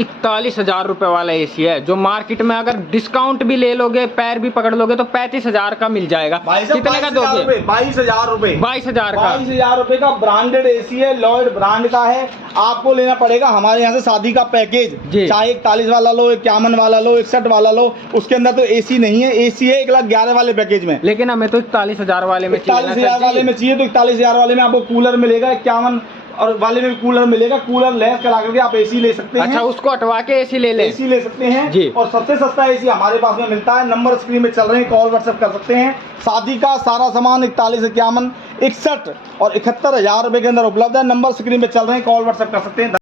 41,000 रुपए वाला एसी है, जो मार्केट में अगर डिस्काउंट भी ले लोगे, पैर भी पकड़ लोगे तो 35,000 का मिल जाएगा। कितने का दोगे? 22,000 रुपए। 22,000 का। 22,000 रुपए का ब्रांडेड एसी है, लॉयड ब्रांड का है। आपको लेना पड़ेगा हमारे यहाँ से शादी का पैकेज, चाहे 41 वाला लो, 51 वाला लो, 61 वाला लो, उसके अंदर तो एसी नहीं है। एसी है 1,11,000 वाले पैकेज में, लेकिन हमें तो 41,000 वाले में 41,000 वाले में चाहिए। तो 41,000 वाले में आपको कूलर मिलेगा, 51 और वाले में कूलर मिलेगा। कूलर लेस करा करके आप एसी ले सकते हैं। अच्छा, उसको हटवा के एसी ले ले, एसी ले सकते हैं जी। और सबसे सस्ता एसी हमारे पास में मिलता है। नंबर स्क्रीन में चल रहे हैं, कॉल व्हाट्सएप कर सकते हैं। शादी का सारा सामान 41, 51, 61 और 71,000 रुपए के अंदर उपलब्ध है। नंबर स्क्रीन में चल रहे हैं, कॉल व्हाट्सएप कर सकते हैं।